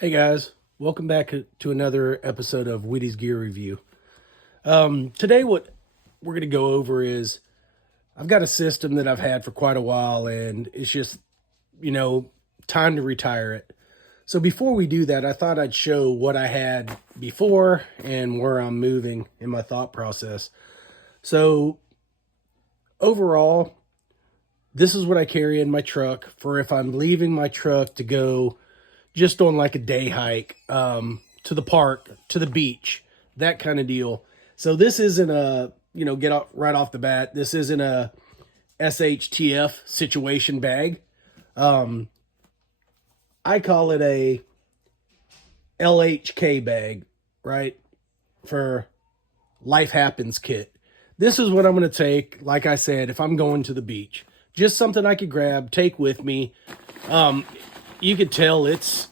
Hey guys, welcome back to another episode of Witty's Gear Review. Today, what we're going to go over is I've got a system that I've had for quite a while, and it's just, time to retire it. So before we do that, I thought I'd show what I had before and where I'm moving in my thought process. So overall, this is what I carry in my truck for if I'm leaving my truck to go just on like a day hike, to the park, to the beach, that kind of deal. So this isn't a, get off right off the bat. This isn't a SHTF situation bag. I call it a LHK bag, right? For life happens kit. This is what I'm going to take. Like I said, if I'm going to the beach, just something I could grab, take with me. You could tell it's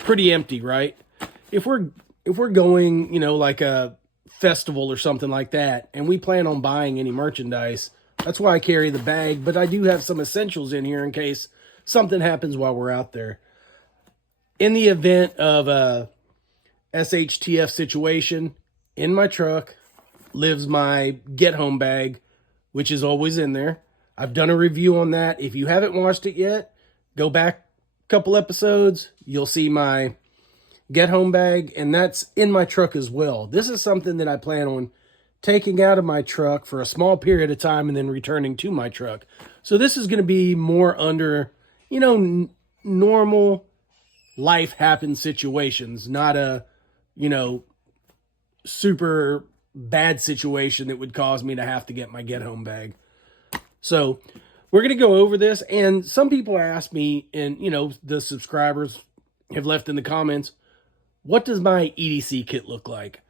pretty empty, right? If we're going, like a festival or something like that, and we plan on buying any merchandise, that's why I carry the bag. But I do have some essentials in here in case something happens while we're out there. In the event of a SHTF situation, in my truck lives my get home bag, which is always in there. I've done a review on that. If you haven't watched it yet, go back couple episodes, you'll see my get home bag, and that's in my truck as well. This is something that I plan on taking out of my truck for a small period of time and then returning to my truck. So this is going to be more under, normal life happens situations, not a, super bad situation that would cause me to have to get my get home bag. So we're going to go over this, and some people ask me, and, the subscribers have left in the comments, what does my EDC kit look like?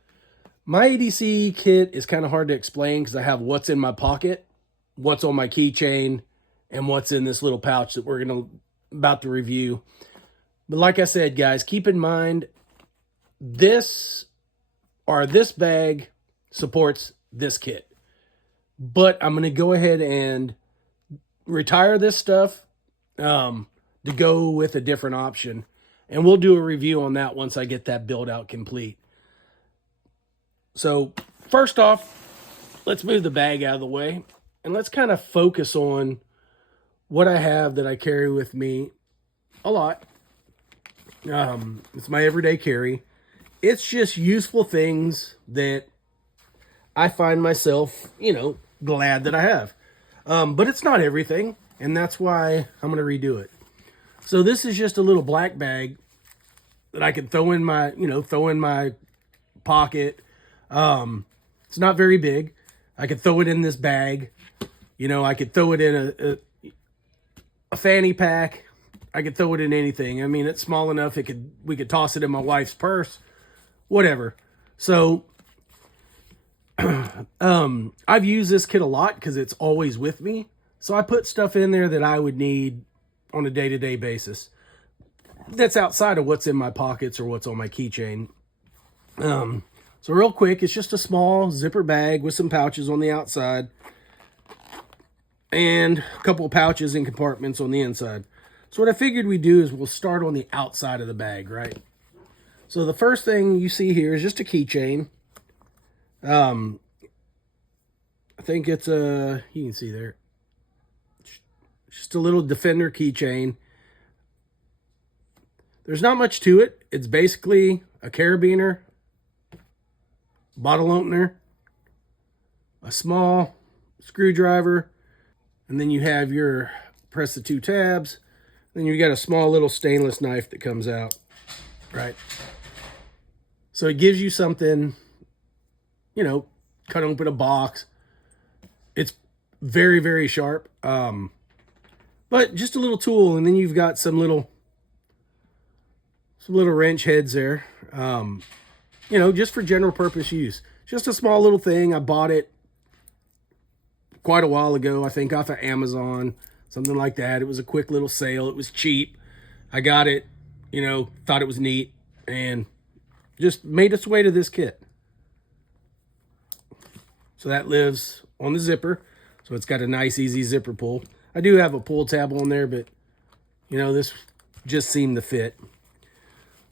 My EDC kit is kind of hard to explain because I have what's in my pocket, what's on my keychain, and what's in this little pouch that we're about to review. But like I said, guys, keep in mind, this bag supports this kit. But I'm going to go ahead and retire this stuff to go with a different option, and we'll do a review on that once I get that build out complete. So first off, let's move the bag out of the way and let's kind of focus on what I have that I carry with me a lot. It's my everyday carry. It's just useful things that I find myself, glad that I have. But it's not everything, and that's why I'm going to redo it. So this is just a little black bag that I can throw in my pocket. It's not very big. I could throw it in this bag. I could throw it in a fanny pack. I could throw it in anything. I mean, it's small enough we could toss it in my wife's purse, whatever. So I've used this kit a lot because it's always with me. So I put stuff in there that I would need on a day-to-day basis. That's outside of what's in my pockets or what's on my keychain. So real quick, it's just a small zipper bag with some pouches on the outside and a couple of pouches and compartments on the inside. So what I figured we'd do is we'll start on the outside of the bag, right? So the first thing you see here is just a keychain. I think it's you can see there, just a little Defender keychain. There's not much to it. It's basically a carabiner, bottle opener, a small screwdriver, and then you have your press the two tabs. Then you got a small little stainless knife that comes out, right? So it gives you something, cut open a box. It's very, very sharp. But just a little tool, and then you've got some little wrench heads there. Just for general purpose use. Just a small little thing. I bought it quite a while ago, I think off of Amazon, something like that. It was a quick little sale. It was cheap. I got it, thought it was neat, and just made its way to this kit. So that lives on the zipper. So it's got a nice, easy zipper pull. I do have a pull tab on there, but, this just seemed to fit.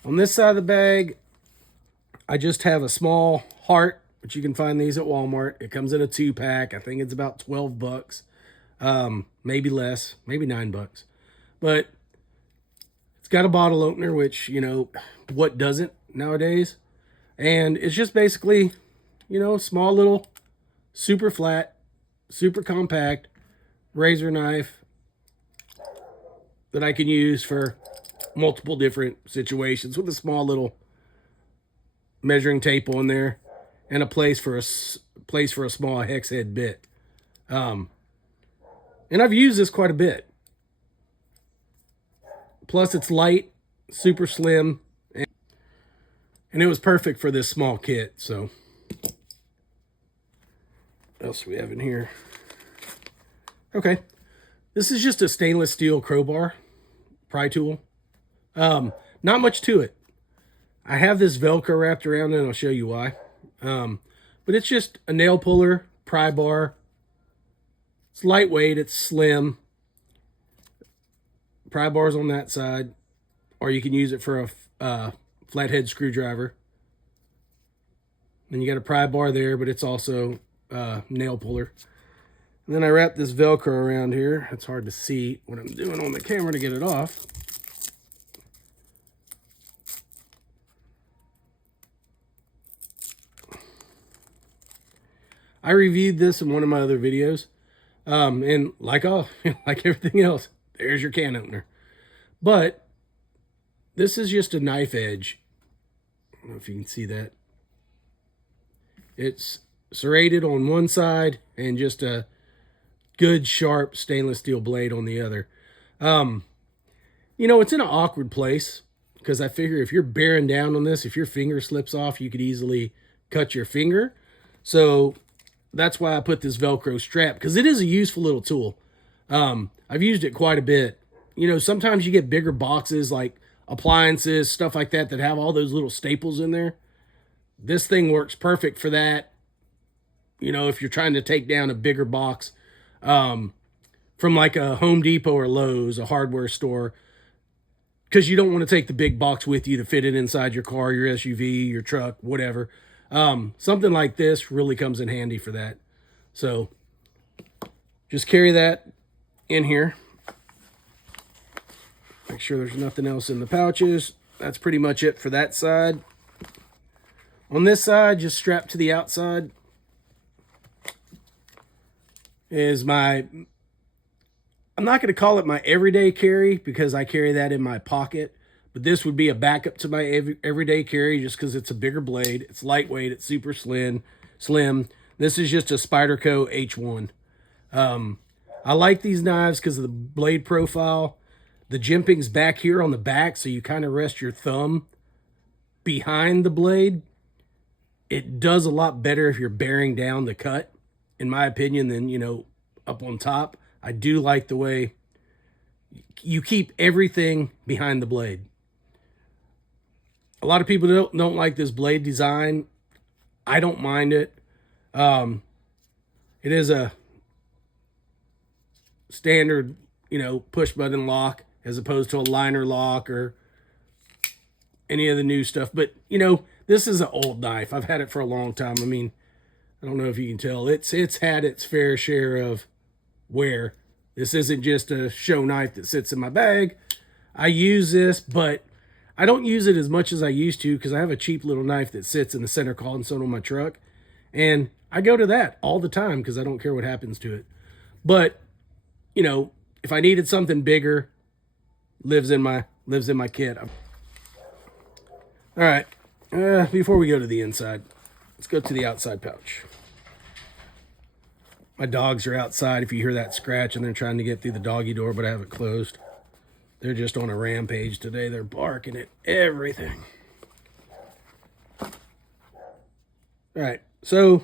On this side of the bag, I just have a small heart, but you can find these at Walmart. It comes in a 2-pack. I think it's about 12 bucks. Maybe less, maybe $9. But it's got a bottle opener, which, you know, what doesn't nowadays? And it's just basically, you know, small little, super flat, super compact razor knife that I can use for multiple different situations with a small little measuring tape on there and a place for a small hex head bit. And I've used this quite a bit. Plus it's light, super slim, and it was perfect for this small kit. So what else do we have in here? Okay, this is just a stainless steel crowbar pry tool. Not much to it. I have this Velcro wrapped around it, and I'll show you why. But it's just a nail puller, pry bar. It's lightweight, it's slim. Pry bars on that side, or you can use it for a flathead screwdriver. Then you got a pry bar there, but it's also a nail puller. And then I wrap this Velcro around here. It's hard to see what I'm doing on the camera to get it off. I reviewed this in one of my other videos. And like like everything else, there's your can opener. But this is just a knife edge. I don't know if you can see that. It's serrated on one side and just a good sharp stainless steel blade on the other. You know, it's in an awkward place because I figure if you're bearing down on this, if your finger slips off, you could easily cut your finger. So that's why I put this Velcro strap, because it is a useful little tool. I've used it quite a bit. You know, sometimes you get bigger boxes like appliances, stuff like that, that have all those little staples in there. This thing works perfect for that. You know, if you're trying to take down a bigger box from like a Home Depot or Lowe's, a hardware store, because you don't want to take the big box with you to fit it inside your car, your SUV, your truck, whatever. Something like this really comes in handy for that. So just carry that in here. Make sure there's nothing else in the pouches. That's pretty much it for that side. On this side, just strapped to the outside, is my, I'm not going to call it my everyday carry because I carry that in my pocket. But this would be a backup to my everyday carry just because it's a bigger blade. It's lightweight. It's super slim. This is just a Spyderco H1. I like these knives because of the blade profile. The jimping's back here on the back, so you kind of rest your thumb behind the blade. It does a lot better if you're bearing down the cut, in my opinion, than, you know, up on top. I do like the way you keep everything behind the blade. A lot of people don't like this blade design. I don't mind it. It is a standard, you know, push button lock as opposed to a liner lock or any of the new stuff. But, you know, this is an old knife. I've had it for a long time. I mean, I don't know if you can tell. It's had its fair share of wear. This isn't just a show knife that sits in my bag. I use this, but I don't use it as much as I used to because I have a cheap little knife that sits in the center console on my truck. And I go to that all the time because I don't care what happens to it. But, you know, if I needed something bigger, lives in my kit. All right, before we go to the inside, let's go to the outside pouch. My dogs are outside. If you hear that scratch and they're trying to get through the doggy door, but I have it closed. They're just on a rampage today. They're barking at everything. All right, so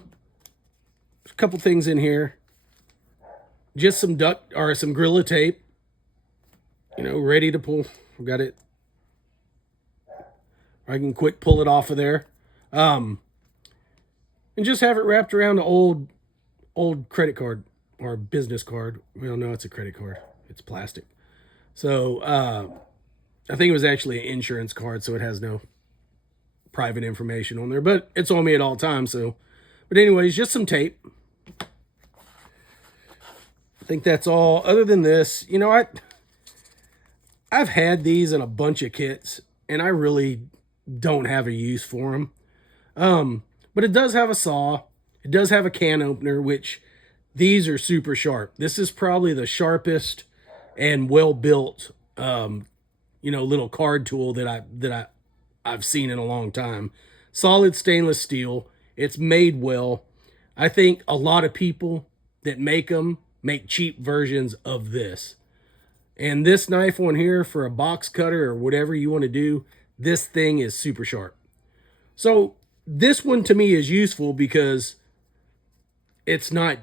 there's a couple things in here. Just some some Gorilla tape, you know, ready to pull. I've got it. I can quick pull it off of there. And just have it wrapped around an old credit card or business card. Well, no, it's a credit card. It's plastic. So I think it was actually an insurance card, so it has no private information on there, but it's on me at all times. So, but anyways, just some tape. I think that's all. Other than this, you know, I've had these in a bunch of kits, and I really don't have a use for them. But it does have a saw. It does have a can opener, which these are super sharp. This is probably the sharpest and well-built, you know, little card tool that I've seen in a long time. Solid stainless steel. It's made well. I think a lot of people that make them make cheap versions of this. And this knife on here for a box cutter or whatever you want to do, this thing is super sharp. So this one to me is useful because it's not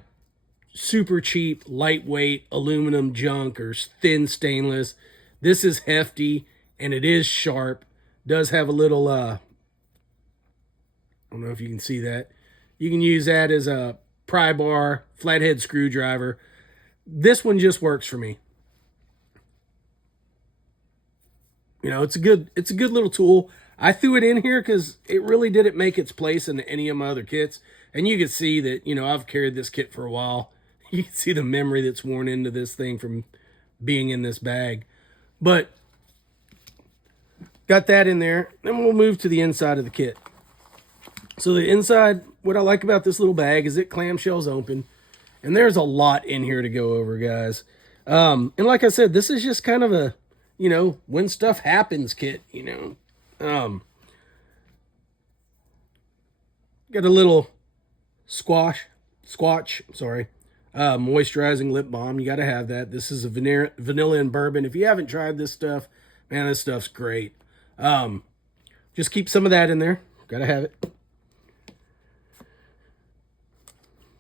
super cheap, lightweight aluminum junk or thin stainless. This is hefty and it is sharp. Does have a little, I don't know if you can see that. You can use that as a pry bar, flathead screwdriver. This one just works for me. You know, it's a good little tool. I threw it in here because it really didn't make its place in any of my other kits. And you can see that, you know, I've carried this kit for a while. You can see the memory that's worn into this thing from being in this bag. But got that in there. Then we'll move to the inside of the kit. So the inside, what I like about this little bag is it clamshells open. And there's a lot in here to go over, guys. And like I said, this is just kind of a, you know, when stuff happens kit, you know. Got a little squatch, moisturizing lip balm. You got to have that. This is a vanilla and bourbon. If you haven't tried this stuff, man, this stuff's great. Just keep some of that in there. Got to have it.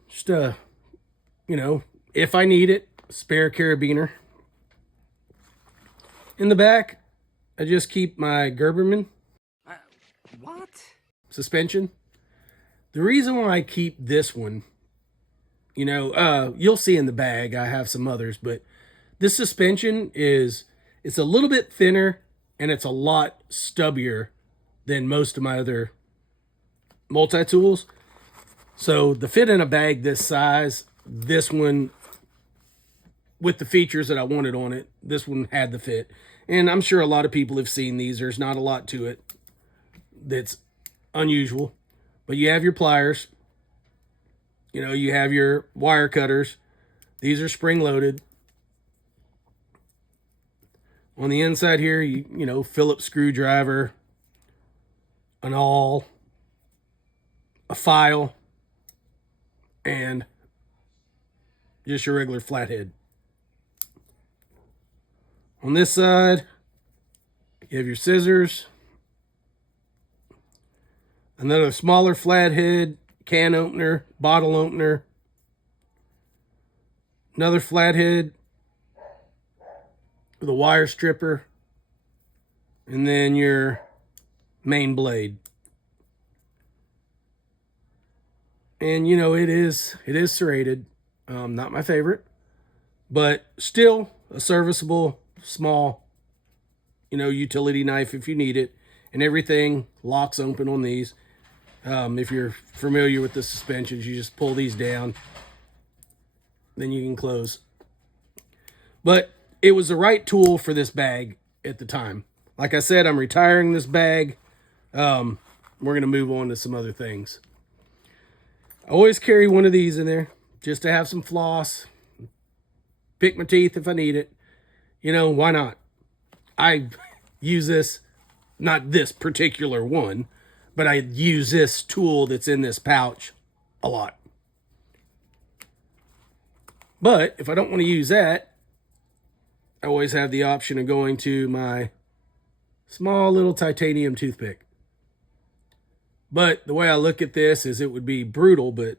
Just, you know, if I need it, spare carabiner. In the back, I just keep my Gerberman What? suspension. The reason why I keep this one, you know, you'll see in the bag, I have some others, but this suspension it's a little bit thinner and it's a lot stubbier than most of my other multi-tools. So the fit in a bag this size, this one, with the features that I wanted on it, this one had the fit. And I'm sure a lot of people have seen these. There's not a lot to it that's unusual. But you have your pliers. You know, you have your wire cutters. These are spring-loaded. On the inside here, you know, Phillips screwdriver, an awl, a file, and just your regular flathead. On this side, you have your scissors, another smaller flathead, can opener, bottle opener, another flathead with a wire stripper, and then your main blade. And you know, it is serrated. Not my favorite, but still a serviceable small, you know, utility knife if you need it. And everything locks open on these. If you're familiar with the suspensions, you just pull these down, then you can close. But it was the right tool for this bag at the time. Like I said, I'm retiring this bag. We're going to move on to some other things. I always carry one of these in there just to have some floss, pick my teeth if I need it. You know, why not? I use this, not this particular one, but I use this tool that's in this pouch a lot. But if I don't want to use that, I always have the option of going to my small little titanium toothpick. But the way I look at this is it would be brutal, but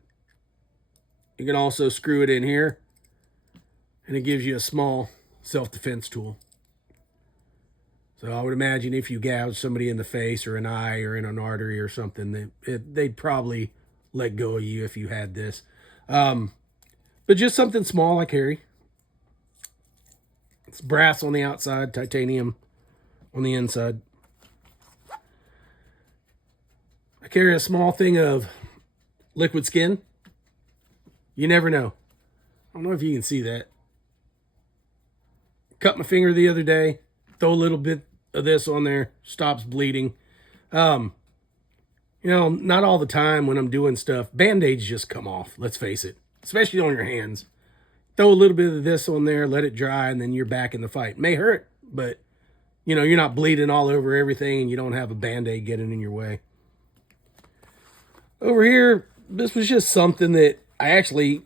you can also screw it in here and it gives you a small self-defense tool. So I would imagine if you gouge somebody in the face or an eye or in an artery or something, they'd probably let go of you if you had this. But just something small I carry. It's brass on the outside, titanium on the inside. I carry a small thing of liquid skin. You never know. I don't know if you can see that. Cut my finger the other day. Throw a little bit of this on there. Stops bleeding. You know, not all the time when I'm doing stuff, Band-Aids just come off, let's face it. Especially on your hands. Throw a little bit of this on there, let it dry, and then you're back in the fight. May hurt, but, you know, you're not bleeding all over everything and you don't have a Band-Aid getting in your way. Over here, this was just something that I actually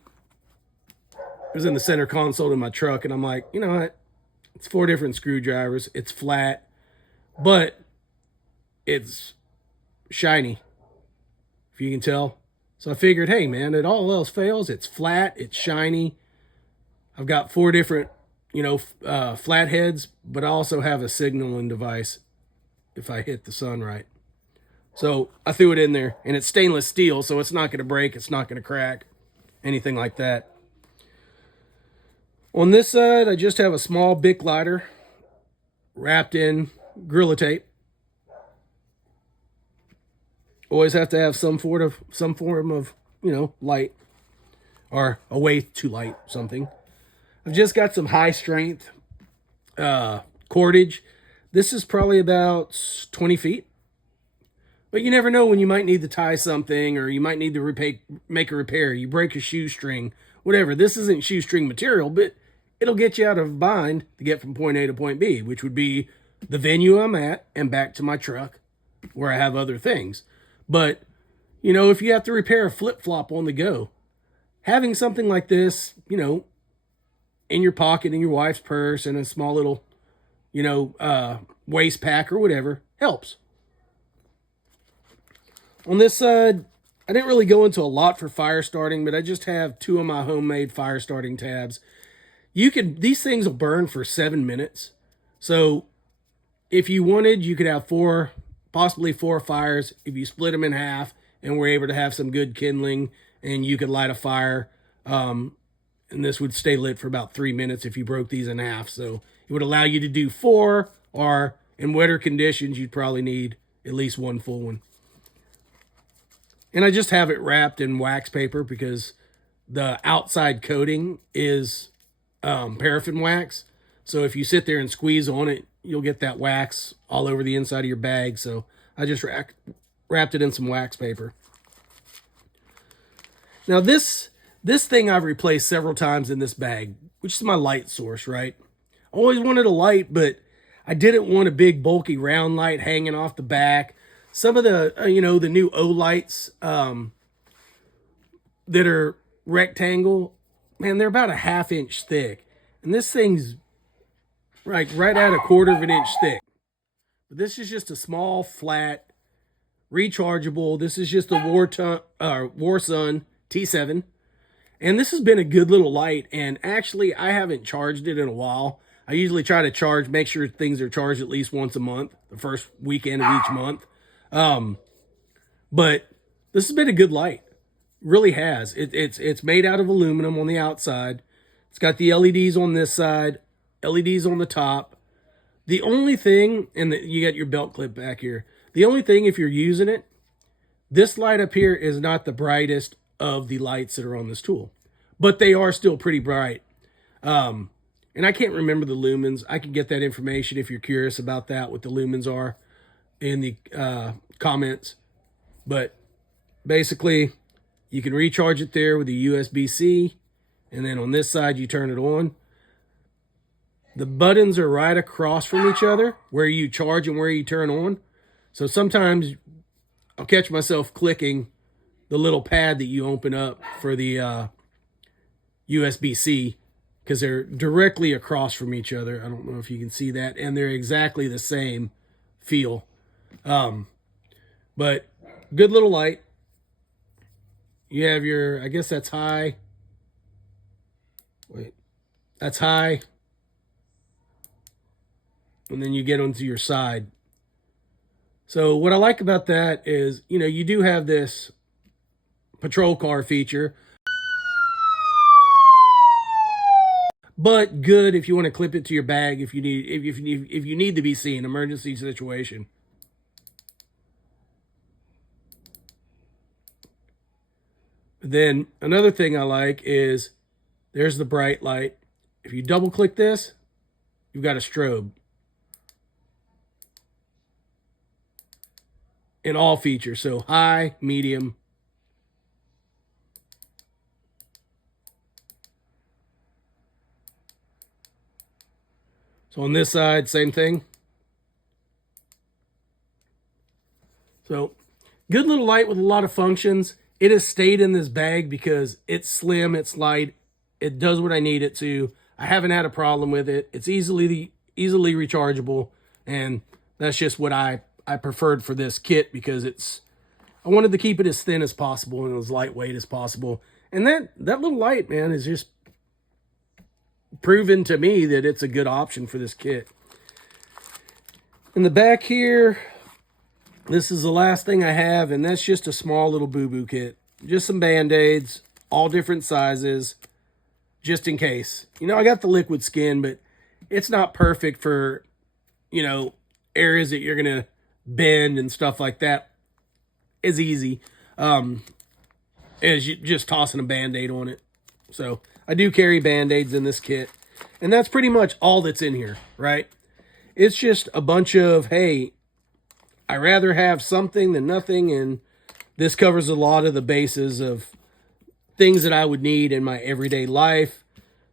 was in the center console in my truck, and I'm like, you know what? It's 4 different screwdrivers. It's flat, but it's shiny, if you can tell. So I figured, hey man, it all else fails. It's flat, it's shiny. I've got 4 different, you know, flat heads, but I also have a signaling device if I hit the sun right. So I threw it in there, and it's stainless steel, so it's not going to break, it's not going to crack, anything like that. On this side, I just have a small Bic lighter wrapped in Gorilla Tape. Always have to have some form of, you know, light, or a way to light something. I've just got some high strength cordage. This is probably about 20 feet. But you never know when you might need to tie something, or you might need to make a repair. You break a shoestring, whatever. This isn't shoestring material, but it'll get you out of a bind to get from point A to point B, which would be the venue I'm at and back to my truck where I have other things. But, you know, if you have to repair a flip-flop on the go, having something like this, you know, in your pocket, in your wife's purse, and a small little, you know, waist pack or whatever, helps. On this side, I didn't really go into a lot for fire starting, but I just have 2 of my homemade fire starting tabs. These things will burn for 7 minutes. So if you wanted, you could have 4, possibly 4 fires. If you split them in half and were able to have some good kindling, and you could light a fire, and this would stay lit for about 3 minutes if you broke these in half. So it would allow you to do 4, or in wetter conditions, you'd probably need at least 1 full one. And I just have it wrapped in wax paper because the outside coating is paraffin wax. So if you sit there and squeeze on it, you'll get that wax all over the inside of your bag. So I just wrapped it in some wax paper. Now this thing I've replaced several times in this bag, which is my light source, right? I always wanted a light, but I didn't want a big bulky round light hanging off the back. Some of the, you know, the new O lights that are rectangle, man, they're about a 1/2 inch thick. And this thing's right at a 1/4 of an inch thick. But this is just a small, flat, rechargeable. This is just a Warsun T7. And this has been a good little light. And actually, I haven't charged it in a while. I usually try to make sure things are charged at least once a month, the first weekend of each month. But this has been a good light. Really has. It's made out of aluminum on the outside. It's got the LEDs on this side, LEDs on the top. The only thing, and you got your belt clip back here. The only thing, if you're using it, this light up here is not the brightest of the lights that are on this tool, but they are still pretty bright. And I can't remember the lumens. I can get that information if you're curious about that, what the lumens are, in the comments. But basically, you can recharge it there with a USB-C, and then on this side you turn it on. The buttons are right across from each other, where you charge and where you turn on. So sometimes I'll catch myself clicking the little pad that you open up for the USB-C, because they're directly across from each other. I don't know if you can see that, and they're exactly the same feel. But good little light. You have your, I guess that's high. Wait, that's high. And then you get onto your side. So what I like about that is, you know, you do have this patrol car feature, but good if you want to clip it to your bag if you need to be seen, emergency situation. Then another thing I like is there's the bright light. If you double click this, you've got a strobe. In all features, so high, medium. So on this side, same thing. So good little light with a lot of functions. It has stayed in this bag because it's slim, it's light, it does what I need it to. I haven't had a problem with it. It's easily rechargeable, and that's just what I preferred for this kit because I wanted to keep it as thin as possible and as lightweight as possible. And that little light, man, is just proven to me that it's a good option for this kit. In the back here, this is the last thing I have, and that's just a small little boo-boo kit. Just some Band-Aids, all different sizes, just in case. You know, I got the liquid skin, but it's not perfect for, you know, areas that you're going to bend and stuff like that. Is easy as you just tossing a Band-Aid on it. So I do carry Band-Aids in this kit, and that's pretty much all that's in here, right? It's just a bunch of, hey, I rather have something than nothing, and this covers a lot of the bases of things that I would need in my everyday life,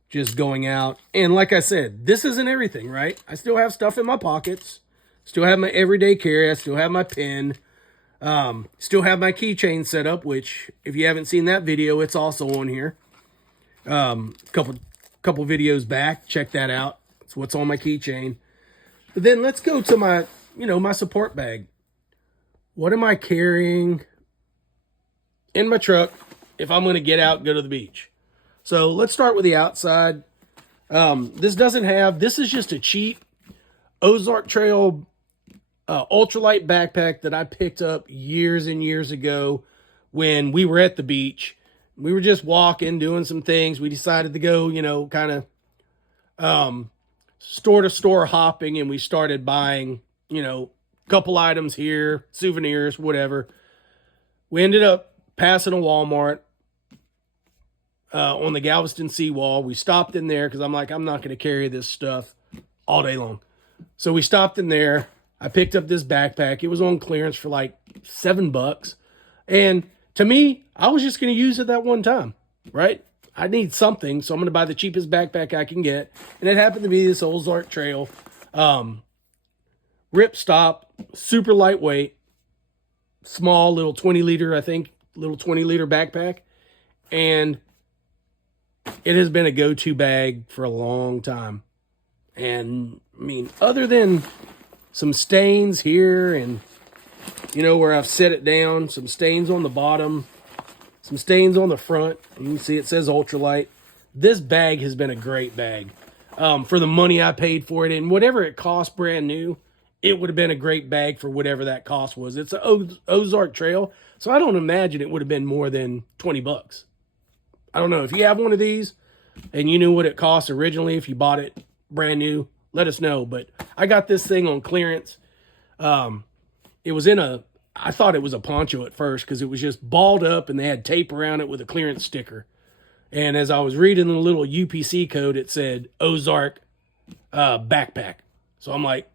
just going out. And like I said, this isn't everything, right? I still have stuff in my pockets, still have my everyday carry, I still have my pen, still have my keychain set up, which if you haven't seen that video, it's also on here. Couple videos back, check that out. It's what's on my keychain. But then let's go to my, my support bag. What am I carrying in my truck if I'm going to get out and go to the beach? So let's start with the outside. This is just a cheap Ozark Trail ultralight backpack that I picked up years and years ago when we were at the beach. We were just walking, doing some things. We decided to go, kind of store to store hopping, and we started buying, a couple items here, souvenirs, whatever. We ended up passing a Walmart on the Galveston seawall. We stopped in there because I'm like, I'm not going to carry this stuff all day long. So we stopped in there. I picked up this backpack. It was on clearance for like $7. And to me, I was just going to use it that one time, right? I need something, so I'm going to buy the cheapest backpack I can get. And it happened to be this Ozark Trail ripstop, super lightweight, small little 20-liter, I think, little 20-liter backpack. And it has been a go-to bag for a long time. And, I mean, other than some stains here and, where I've set it down, some stains on the bottom, some stains on the front. You can see it says ultralight. This bag has been a great bag. For the money I paid for it, and whatever it cost brand new, it would have been a great bag for whatever that cost was. It's an Ozark Trail, so I don't imagine it would have been more than $20. I don't know. If you have one of these and you knew what it cost originally, if you bought it brand new, let us know. But I got this thing on clearance. It was I thought it was a poncho at first because it was just balled up and they had tape around it with a clearance sticker. And as I was reading the little UPC code, it said Ozark backpack. So I'm like,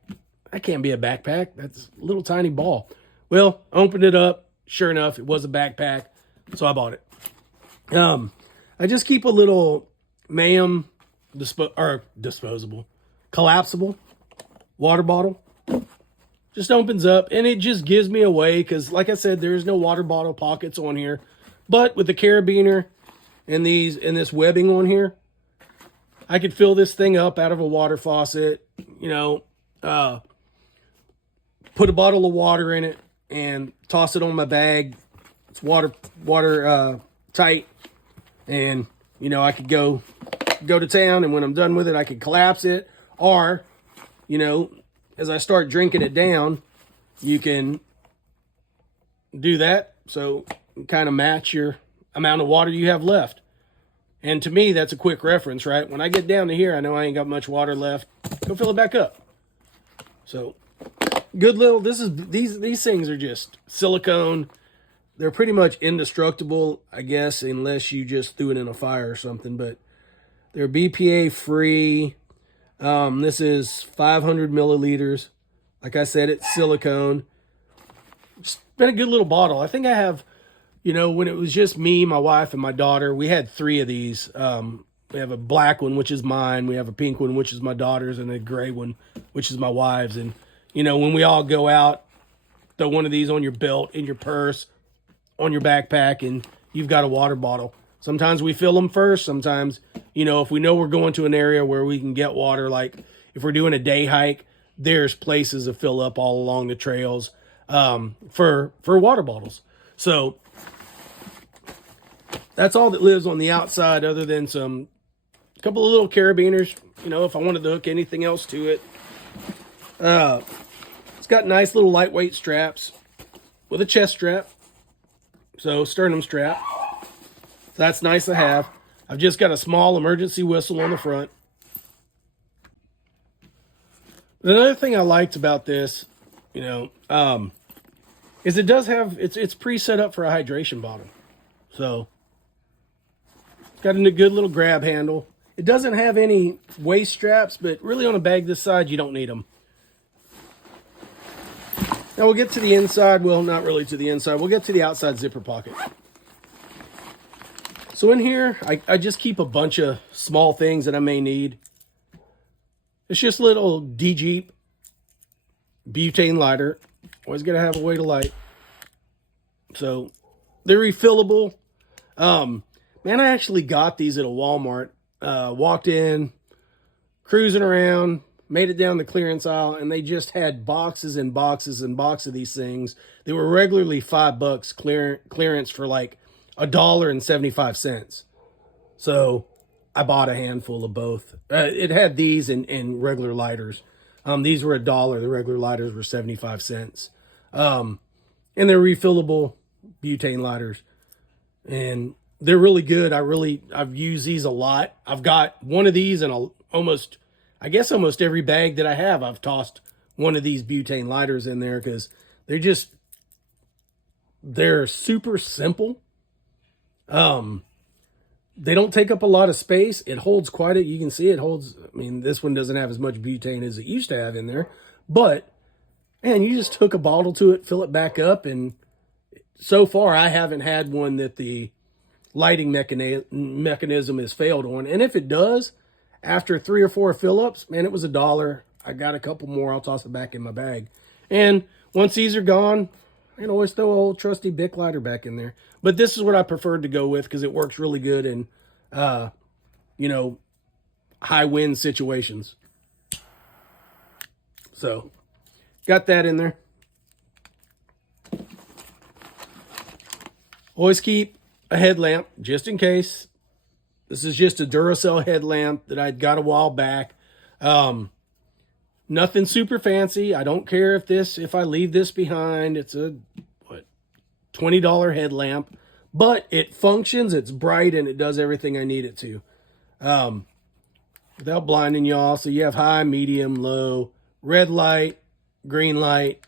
that can't be a backpack. That's a little tiny ball. Well, I opened it up. Sure enough, it was a backpack. So I bought it. I just keep a little Mayhem disposable, collapsible water bottle. Just opens up, and it just gives me away because, like I said, there's no water bottle pockets on here. But with the carabiner and this webbing on here, I could fill this thing up out of a water faucet, put a bottle of water in it and toss it on my bag. It's water tight, and I could go to town, and when I'm done with it, I could collapse it, or as I start drinking it down, you can do that. So kind of match your amount of water you have left. And to me, that's a quick reference, right? When I get down to here, I know I ain't got much water left. Go fill it back up. So good little, these things are just silicone. They're pretty much indestructible, I guess, unless you just threw it in a fire or something, but they're BPA free. This is 500 milliliters. Like I said, it's silicone. It's been a good little bottle. I think I have, when it was just me, my wife, and my daughter, we had 3 of these. We have a black one, which is mine. We have a pink one, which is my daughter's, and a gray one, which is my wife's. And, when we all go out, throw one of these on your belt, in your purse, on your backpack, and you've got a water bottle. Sometimes we fill them first. Sometimes, if we know we're going to an area where we can get water, like if we're doing a day hike, there's places to fill up all along the trails for water bottles. So that's all that lives on the outside, other than a couple of little carabiners, if I wanted to hook anything else to it. It's got nice little lightweight straps with a chest strap. So sternum strap. So that's nice to have. I've just got a small emergency whistle on the front. Another thing I liked about this, is it does have, it's pre-set up for a hydration bottle. So it's got a good little grab handle. It doesn't have any waist straps, but really on a bag this size, you don't need them. Now we'll get to the inside. Well, not really to the inside. We'll get to the outside zipper pocket. So in here, I just keep a bunch of small things that I may need. It's just a little D-Jeep butane lighter. Always got to have a way to light. So they're refillable. Man, I actually got these at a Walmart. Walked in, cruising around, made it down the clearance aisle, and they just had boxes and boxes and boxes of these things. They were regularly $5 clearance for like $1.75. So I bought a handful of both. It had these and regular lighters. These were $1. The regular lighters were 75 cents. And they're refillable butane lighters. And they're really good. I've used these a lot. I've got one of these in almost every bag that I have. I've tossed one of these butane lighters in there because they're super simple. They don't take up a lot of space. It holds you can see it holds, this one doesn't have as much butane as it used to have in there, but man, you just hook a bottle to it, fill it back up. And so far I haven't had one that the lighting mechanism has failed on. And if it does, after 3 or 4 fill-ups, man, it was $1. I got a couple more. I'll toss it back in my bag. And once these are gone, I can always throw an old trusty Bic lighter back in there. But this is what I preferred to go with because it works really good in, high wind situations. So, got that in there. Always keep a headlamp just in case. This is just a Duracell headlamp that I'd got a while back. Nothing super fancy. I don't care if I leave this behind. It's a $20 headlamp, but it functions, it's bright, and it does everything I need it to. Without blinding y'all. So you have high, medium, low, red light, green light.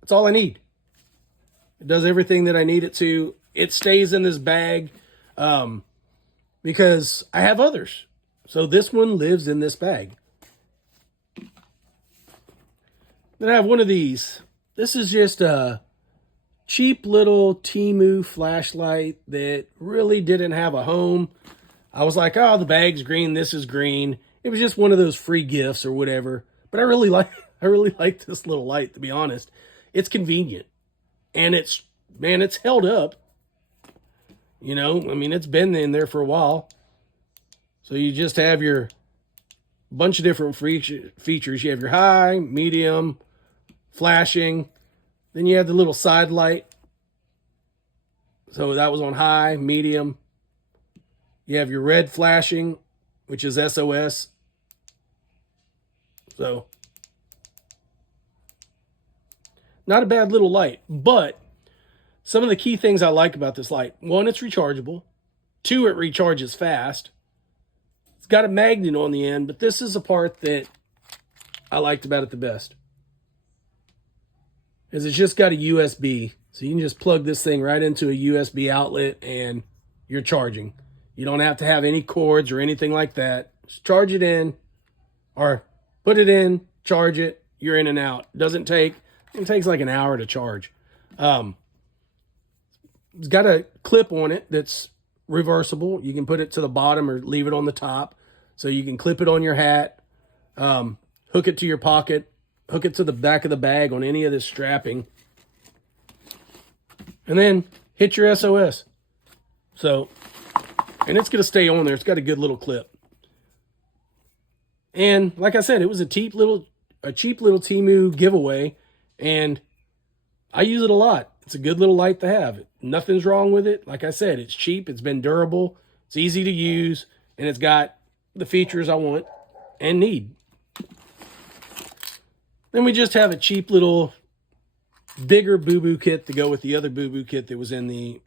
That's all I need. It does everything that I need it to. It stays in this bag because I have others. So this one lives in this bag. Then I have one of these. This is just a cheap little Temu flashlight that really didn't have a home. I was like, oh, the bag's green, this is green. It was just one of those free gifts or whatever. But I really like this little light, to be honest. It's convenient. And it's held up. It's been in there for a while. So you just have your bunch of different features. You have your high, medium, flashing. Then you have the little side light. So that was on high, medium. You have your red flashing, which is SOS. So, not a bad little light. But some of the key things I like about this light. One, it's rechargeable. Two, it recharges fast. It's got a magnet on the end, but this is the part that I liked about it the best. Is it's just got a USB. So you can just plug this thing right into a USB outlet and you're charging. You don't have to have any cords or anything like that. Just charge it in or put it in, charge it, you're in and out. It takes like an hour to charge. It's got a clip on it that's reversible. You can put it to the bottom or leave it on the top. So you can clip it on your hat, hook it to your pocket, hook it to the back of the bag on any of this strapping, and then hit your SOS. So, and it's going to stay on there. It's got a good little clip. And like I said, it was a cheap little Temu giveaway, and I use it a lot. It's a good little light to have. Nothing's wrong with it. Like I said, it's cheap, it's been durable, it's easy to use, and it's got the features I want and need. Then we just have a cheap little bigger boo-boo kit to go with the other boo-boo kit that was in the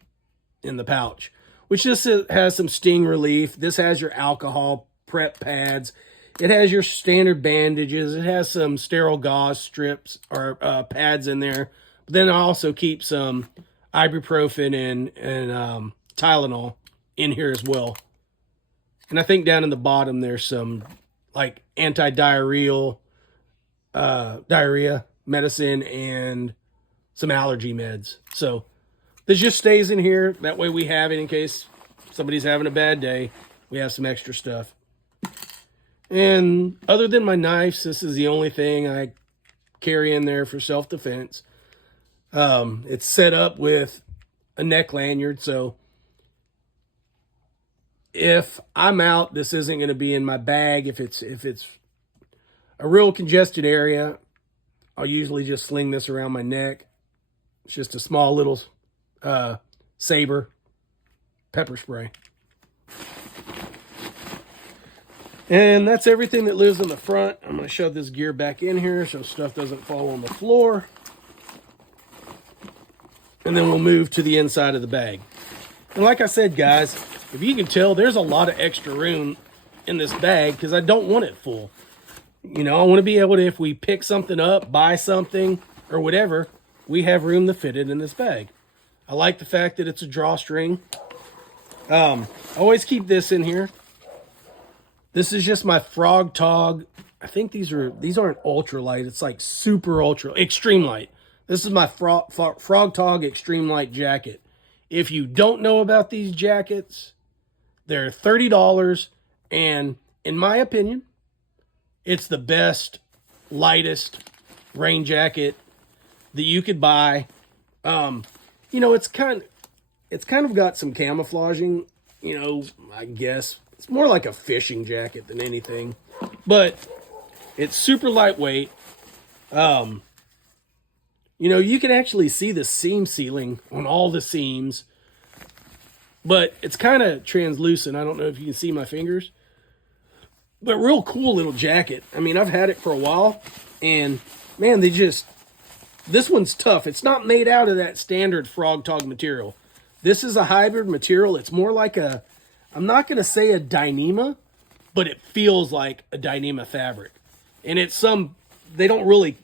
pouch, which just has some sting relief. This has your alcohol prep pads. It has your standard bandages. It has some sterile gauze strips or pads in there. But then I also keep some ibuprofen and Tylenol in here as well. And I think down in the bottom there's some like anti-diarrheal diarrhea medicine and some allergy meds. So this just stays in here. That way we have it in case somebody's having a bad day. We have some extra stuff. And other than my knives, this is the only thing I carry in there for self-defense. It's set up with a neck lanyard, so if I'm out, this isn't going to be in my bag. If it's a real congested area, I'll usually just sling this around my neck. It's just a small little saber pepper spray. And that's everything that lives in the front. I'm going to shove this gear back in here so stuff doesn't fall on the floor. And then we'll move to the inside of the bag. And like I said, guys, if you can tell, there's a lot of extra room in this bag because I don't want it full. You know, I want to be able to, if we pick something up, buy something, or whatever, we have room to fit it in this bag. I like the fact that it's a drawstring. I always keep this in here. This is just my Frog Tog. I think these aren't ultra light. It's like super ultra, extreme light. This is my Frog Tog Extreme Light jacket. If you don't know about these jackets, they're $30. And in my opinion, it's the best, lightest rain jacket that you could buy. You know, it's kind of got some camouflaging, you know, I guess. It's more like a fishing jacket than anything. But it's super lightweight. You know, you can actually see the seam sealing on all the seams. But it's kind of translucent. I don't know if you can see my fingers. But real cool little jacket. I mean, I've had it for a while. And, man, this one's tough. It's not made out of that standard Frog Tog material. This is a hybrid material. It's more like I'm not going to say a Dyneema, but it feels like a Dyneema fabric. And it's not really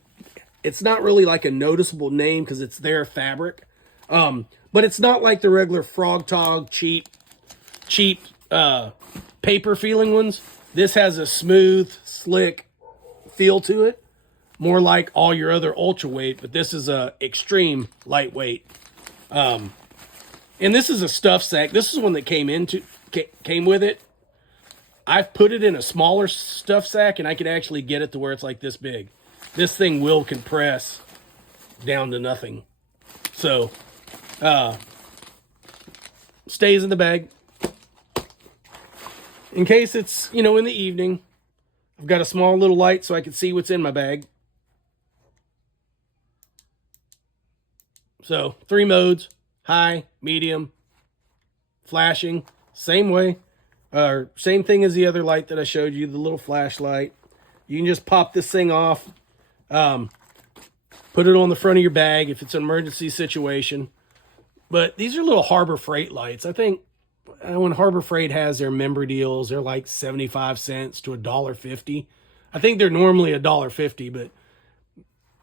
like a noticeable name because it's their fabric. But it's not like the regular Frog Tog cheap paper feeling ones. This has a smooth, slick feel to it. More like all your other ultra weight, but this is a extreme lightweight. And this is a stuff sack. This is one that came with it. I've put it in a smaller stuff sack and I can actually get it to where it's like this big. This thing will compress down to nothing. So, stays in the bag. In case it's, you know, in the evening, I've got a small little light so I can see what's in my bag. So, 3 modes, high, medium, flashing, same way. Same thing as the other light that I showed you, the little flashlight. You can just pop this thing off. Put it on the front of your bag if it's an emergency situation. But these are little Harbor Freight lights. I think when Harbor Freight has their member deals, they're like 75 cents to $1.50. I think they're normally $1.50, but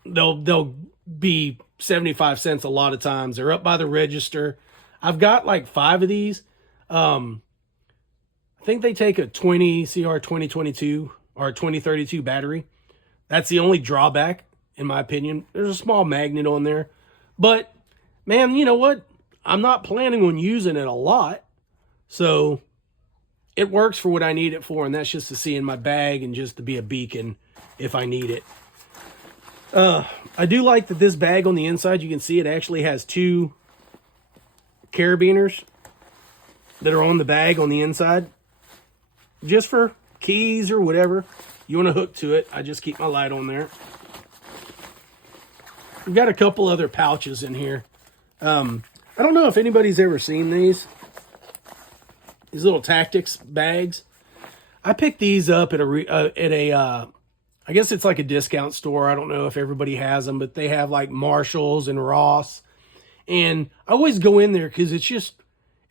they'll be 75 cents a lot of times. They're up by the register. I've got like 5 of these. I think they take a 20 CR 2022 or 2032 battery. That's the only drawback, in my opinion. There's a small magnet on there. But, man, you know what? I'm not planning on using it a lot. So, it works for what I need it for, and that's just to see in my bag and just to be a beacon if I need it. I do like that this bag on the inside, you can see it actually has 2 carabiners that are on the bag on the inside. Just for keys or whatever you want to hook to it. I just keep my light on there. We've got a couple other pouches in here. I don't know if anybody's ever seen these little tactics bags. I picked these up at I guess it's like a discount store. I don't know if everybody has them, but they have like Marshalls and Ross. And I always go in there because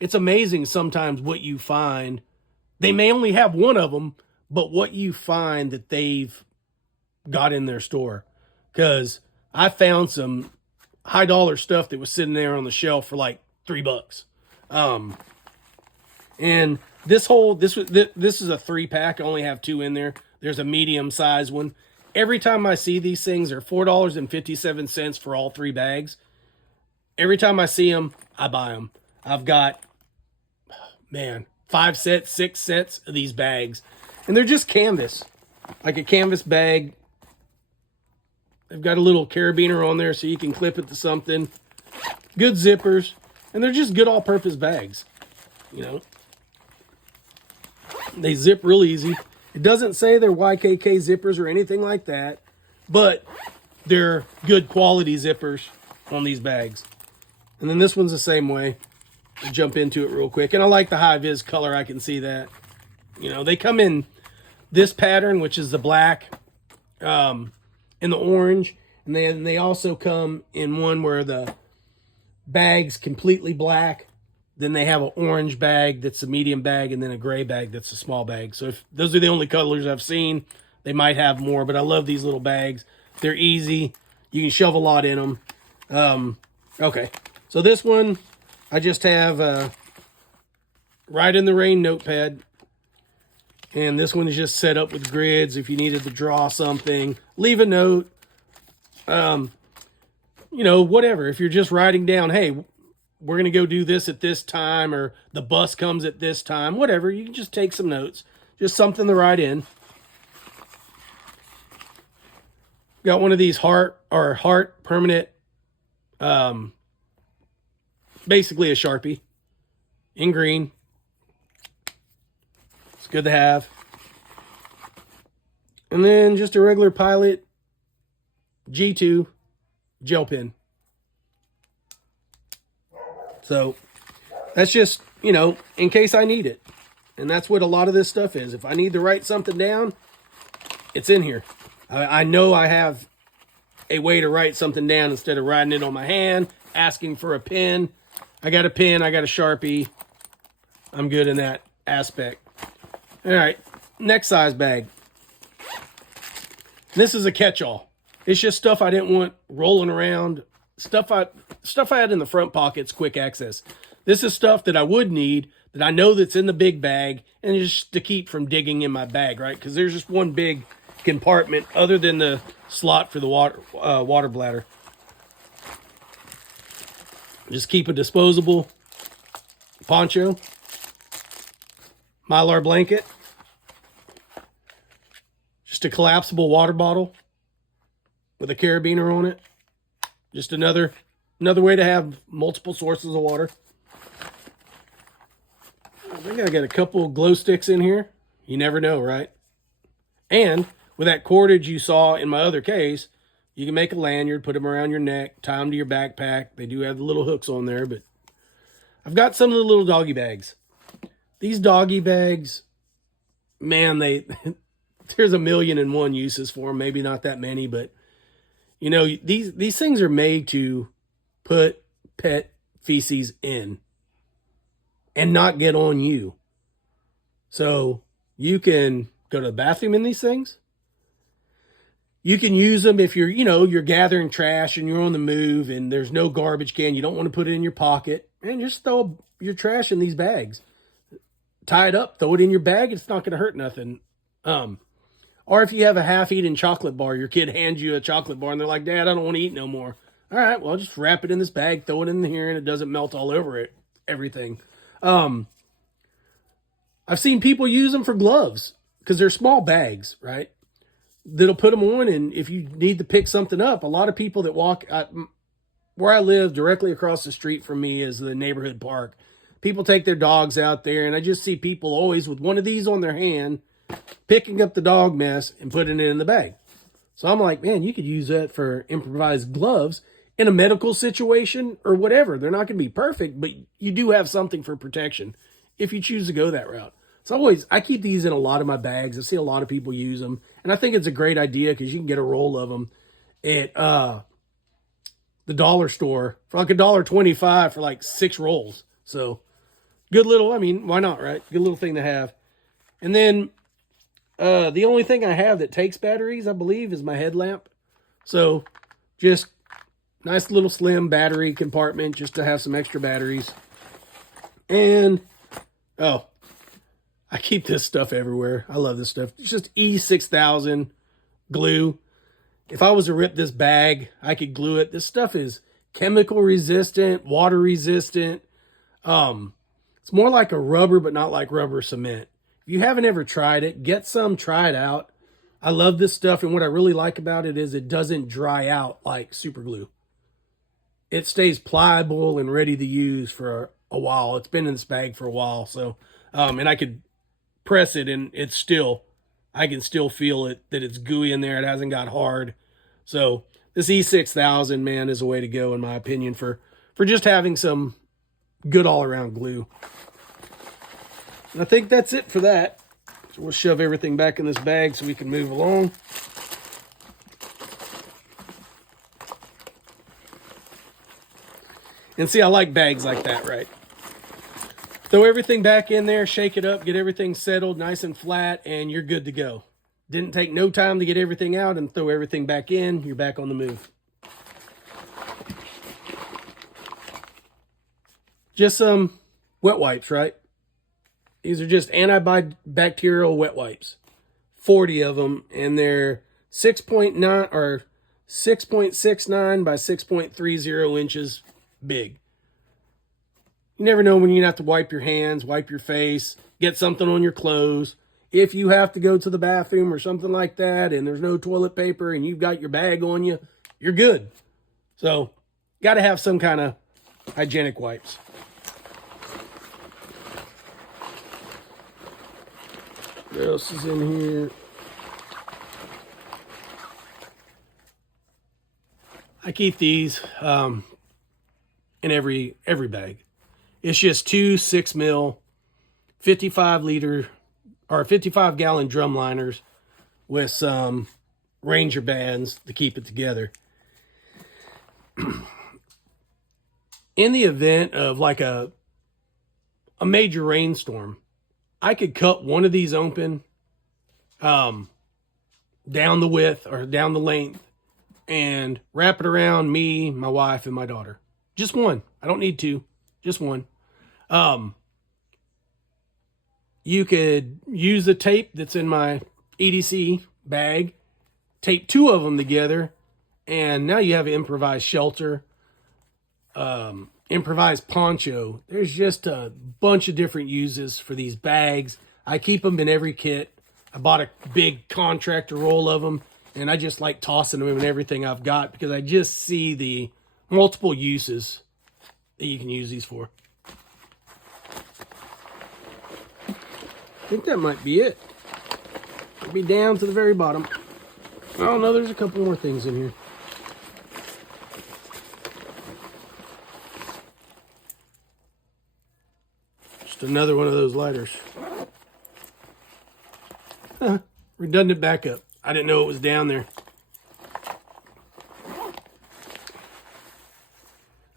it's amazing sometimes what you find. They may only have one of them, but what you find that they've got in their store. Because I found some high dollar stuff that was sitting there on the shelf for like $3. And this is a 3-pack. I only have 2 in there. There's a medium size one. Every time I see these things, they're $4.57 for all 3 bags. Every time I see them, I buy them. I've got, 5 sets, 6 sets of these bags. And they're just canvas. Like a canvas bag. They've got a little carabiner on there so you can clip it to something. Good zippers. And they're just good all-purpose bags. You know. They zip real easy. It doesn't say they're YKK zippers or anything like that. But they're good quality zippers on these bags. And then this one's the same way. I'll jump into it real quick. And I like the high-vis color. I can see that. You know, they come in this pattern, which is the black and the orange. And they also come in one where the bag's completely black. Then they have an orange bag that's a medium bag, and then a gray bag that's a small bag. So if those are the only colors I've seen, they might have more. But I love these little bags. They're easy. You can shove a lot in them. Okay. So this one, I just have Ride in the Rain notepad. And this one is just set up with grids if you needed to draw something. Leave a note. You know, whatever. If you're just writing down, hey, we're going to go do this at this time, or the bus comes at this time, whatever. You can just take some notes. Just something to write in. Got one of these heart permanent, basically a Sharpie in green. It's good to have. And then just a regular Pilot G2 gel pen. So that's just, you know, in case I need it. And that's what a lot of this stuff is. If I need to write something down, it's in here. I know I have a way to write something down instead of writing it on my hand, asking for a pen. I got a pen, I got a Sharpie. I'm good in that aspect. All right, next size bag. This is a catch-all. It's just stuff I didn't want rolling around. Stuff I had in the front pockets, quick access. This is stuff that I would need, that I know that's in the big bag, and just to keep from digging in my bag, right? Because there's just one big compartment other than the slot for the water bladder. Just keep a disposable poncho, Mylar blanket, just a collapsible water bottle with a carabiner on it. Just another way to have multiple sources of water. I think I got a couple glow sticks in here. You never know, right? And with that cordage you saw in my other case, you can make a lanyard, put them around your neck, tie them to your backpack. They do have the little hooks on there, but I've got some of the little doggy bags. These doggy bags, man, there's 1,000,001 uses for them. Maybe not that many, but you know, these things are made to put pet feces in. and not get on you. So you can go to the bathroom in these things. You can use them if you're gathering trash and you're on the move and there's no garbage can. You don't want to put it in your pocket. And just throw your trash in these bags. Tie it up, throw it in your bag. It's not going to hurt nothing. Or if you have a half-eaten chocolate bar, your kid hands you a chocolate bar and they're like, Dad, I don't want to eat no more. All right, well, just wrap it in this bag, throw it in here, and it doesn't melt all over it. Everything. I've seen people use them for gloves because they're small bags, right? That'll put them on, and if you need to pick something up, a lot of people that walk where I live, directly across the street from me is the neighborhood park. People take their dogs out there, and I just see people always with one of these on their hand, picking up the dog mess and putting it in the bag. So I'm like, man, you could use that for improvised gloves in a medical situation or whatever. They're not going to be perfect, but you do have something for protection if you choose to go that route. So I keep these in a lot of my bags. I see a lot of people use them, and I think it's a great idea because you can get a roll of them at the dollar store for like $1.25 for like 6 rolls. So good little, why not, right? Good little thing to have. And then the only thing I have that takes batteries, I believe, is my headlamp. So just nice little slim battery compartment just to have some extra batteries. And, I keep this stuff everywhere. I love this stuff. It's just E6000 glue. If I was to rip this bag, I could glue it. This stuff is chemical resistant, water resistant. It's more like a rubber, but not like rubber cement. If you haven't ever tried it, get some, try it out. I love this stuff, and what I really like about it is it doesn't dry out like super glue. It stays pliable and ready to use for a while. It's been in this bag for a while, so and I could press it, and I can still feel it, that it's gooey in there. It hasn't got hard. So this E6000, man, is a way to go, in my opinion, for just having some good all-around glue. And I think that's it for that. So we'll shove everything back in this bag so we can move along. And see, I like bags like that, right? Throw everything back in there, shake it up, get everything settled nice and flat, and you're good to go. Didn't take no time to get everything out and throw everything back in. You're back on the move. Just some wet wipes, right? These are just antibacterial wet wipes. 40 of them, and they're 6.9 or 6.69 by 6.30 inches big. You never know when you have to wipe your hands, wipe your face, get something on your clothes. If you have to go to the bathroom or something like that and there's no toilet paper and you've got your bag on you, you're good. So, got to have some kind of hygienic wipes. What else is in here? I keep these in every bag. It's just 2 6-mil, 55-liter or 55-gallon drum liners with some Ranger bands to keep it together. In the event of like a major rainstorm, I could cut one of these open down the width or down the length and wrap it around me, my wife, and my daughter. Just one. I don't need 2. Just one. You could use the tape that's in my EDC bag, tape 2 of them together, and now you have an improvised shelter, improvised poncho. There's just a bunch of different uses for these bags. I keep them in every kit. I bought a big contractor roll of them, and I just like tossing them in everything I've got because I just see the multiple uses that you can use these for. I think that might be it. It'll be down to the very bottom. Oh no, there's a couple more things in here. Just another one of those lighters. Redundant backup. I didn't know it was down there.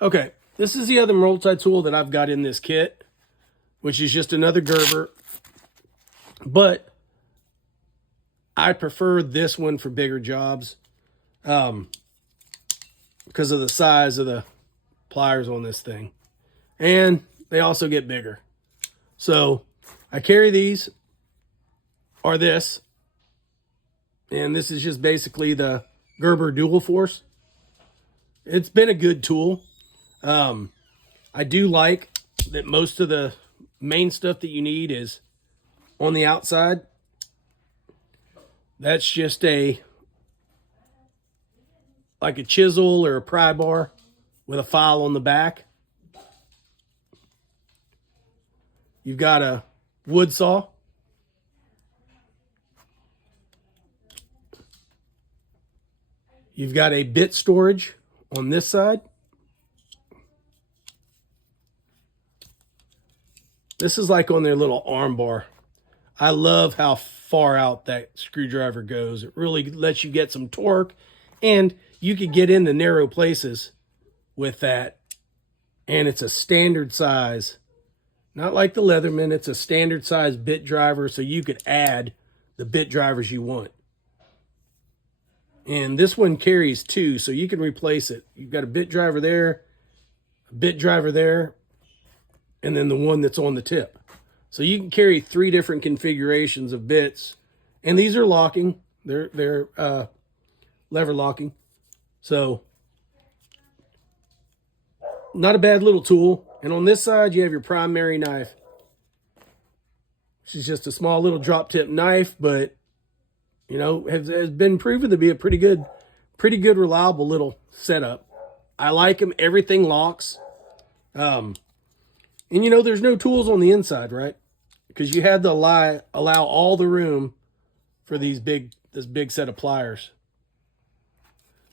Okay, this is the other multi-tool that I've got in this kit. which is just another Gerber. But I prefer this one for bigger jobs because of the size of the pliers on this thing. And they also get bigger. So I carry these or this. And this is just basically the Gerber Dual Force. It's been a good tool. I do like that most of the main stuff that you need is on the outside. That's just like a chisel or a pry bar with a file on the back. You've got a wood saw. You've got a bit storage on this side. This is like on their little arm bar. I love how far out that screwdriver goes. It really lets you get some torque, and you could get into narrow places with that. And it's a standard size. Not like the Leatherman, it's a standard size bit driver, so you could add the bit drivers you want. And this one carries two, so you can replace it. You've got a bit driver there, a bit driver there, and then the one that's on the tip. So you can carry 3 different configurations of bits. And these are locking. They're lever locking. So not a bad little tool. And on this side, you have your primary knife. Which is just a small little drop tip knife, but you know, has been proven to be a pretty good, reliable little setup. I like them. Everything locks. And you know, there's no tools on the inside, right? Because you had to allow all the room for this big set of pliers.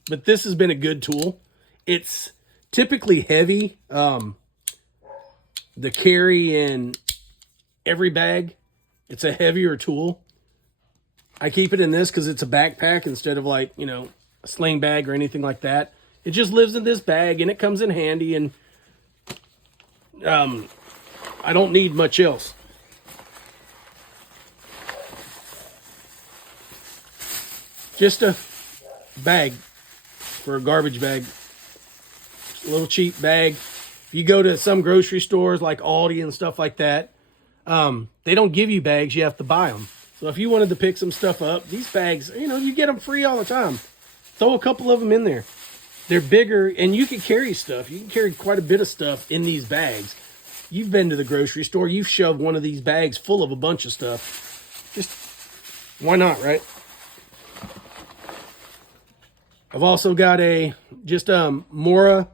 But this has been a good tool. It's typically heavy. The carry in every bag, it's a heavier tool. I keep it in this because it's a backpack instead of like, you know, a sling bag or anything like that. It just lives in this bag and it comes in handy, and I don't need much else. Just a bag for a garbage bag. Just a little cheap bag. If you go to some grocery stores like Aldi and stuff like that, they don't give you bags. You have to buy them. So if you wanted to pick some stuff up, these bags, you know, you get them free all the time. Throw a couple of them in there. They're bigger, and you can carry stuff. You can carry quite a bit of stuff in these bags. You've been to the grocery store. You've shoved one of these bags full of a bunch of stuff. Just, why not, right? I've also got just a Mora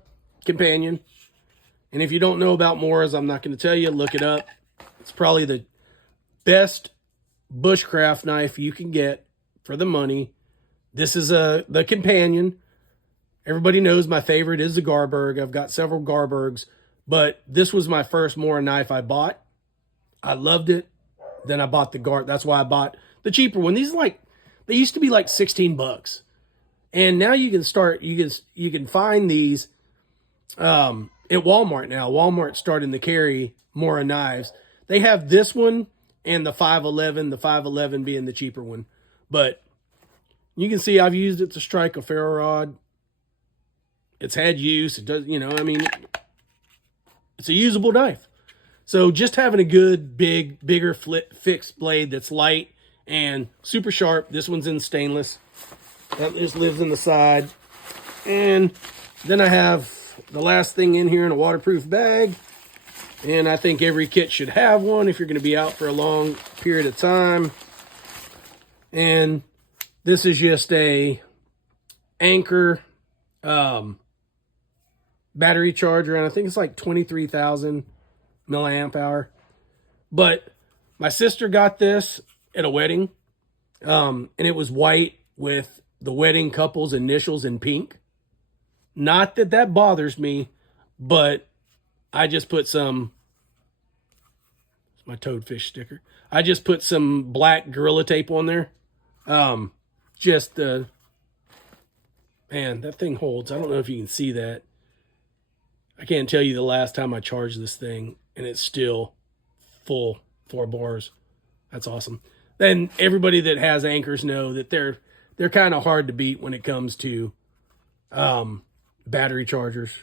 companion. And if you don't know about Moras, I'm not going to tell you. Look it up. It's probably the best bushcraft knife you can get for the money. This is the companion. Everybody knows my favorite is the Garberg. I've got several Garbergs, but this was my first Mora knife I bought. I loved it. Then I bought the Gar. That's why I bought the cheaper one. These they used to be like $16, and now you can find these at Walmart now. Walmart's starting to carry Mora knives. They have this one and the 511, the 511 being the cheaper one. But you can see I've used it to strike a ferro rod. It's had use. It does, you know, I mean, it's a usable knife. So just having a good, bigger fixed blade that's light and super sharp. This one's in stainless. That just lives in the side. And then I have the last thing in here in a waterproof bag. And I think every kit should have one if you're going to be out for a long period of time. And this is just a Anchor battery charger, and I think it's like 23,000 milliamp hour. But my sister got this at a wedding, and it was white with the wedding couple's initials in pink. Not that that bothers me, but I just put some, it's my toadfish sticker. I just put some black Gorilla Tape on there. Man, that thing holds. I don't know if you can see that. I can't tell you the last time I charged this thing, and it's still full 4 bars. That's awesome. Then everybody that has anchors know that they're kind of hard to beat when it comes to battery chargers.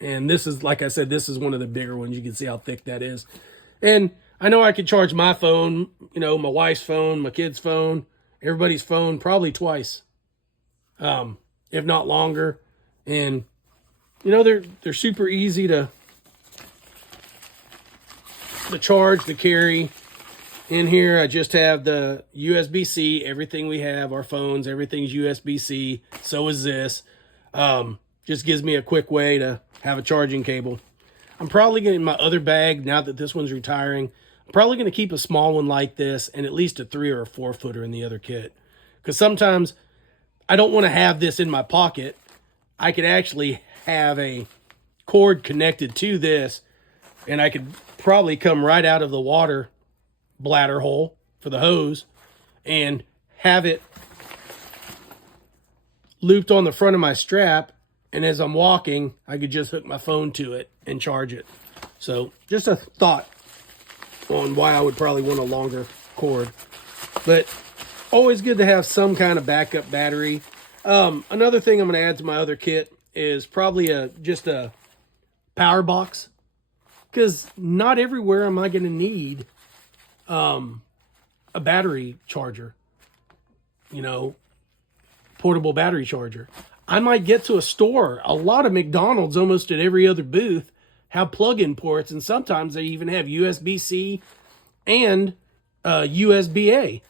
And this is, like I said, this is one of the bigger ones. You can see how thick that is. And I know I could charge my phone, you know, my wife's phone, my kid's phone, everybody's phone probably twice, if not longer. And you know, they're super easy to charge, to carry. In here, I just have the USB-C. Everything we have, our phones, everything's USB-C. So is this. Just gives me a quick way to have a charging cable. I'm probably going to, in my other bag, now that this one's retiring, I'm probably going to keep a small one like this and at least a 3 or a 4 footer in the other kit. Because sometimes I don't want to have this in my pocket. I could actually have a cord connected to this, and I could probably come right out of the water bladder hole for the hose and have it looped on the front of my strap, and as I'm walking I could just hook my phone to it and charge it. So just a thought on why I would probably want a longer cord, but always good to have some kind of backup battery. Another thing I'm going to add to my other kit is probably just a power box, because not everywhere am I going to need a battery charger, you know, portable battery charger. I might get to a store. A lot of McDonald's, almost at every other booth, have plug-in ports, and sometimes they even have USB-C and USB-A.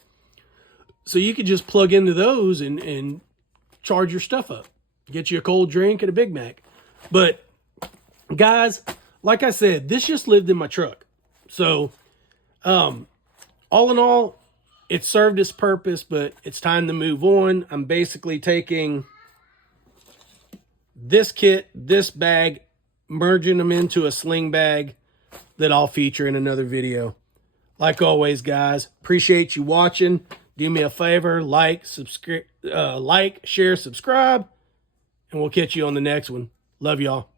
So you could just plug into those and charge your stuff up. Get you a cold drink and a Big Mac. But guys, like I said, this just lived in my truck. So all in all, it served its purpose, but it's time to move on. I'm basically taking this kit, this bag, merging them into a sling bag that I'll feature in another video. Like always, guys, appreciate you watching. Do me a favor, like, share, subscribe, and we'll catch you on the next one. Love y'all.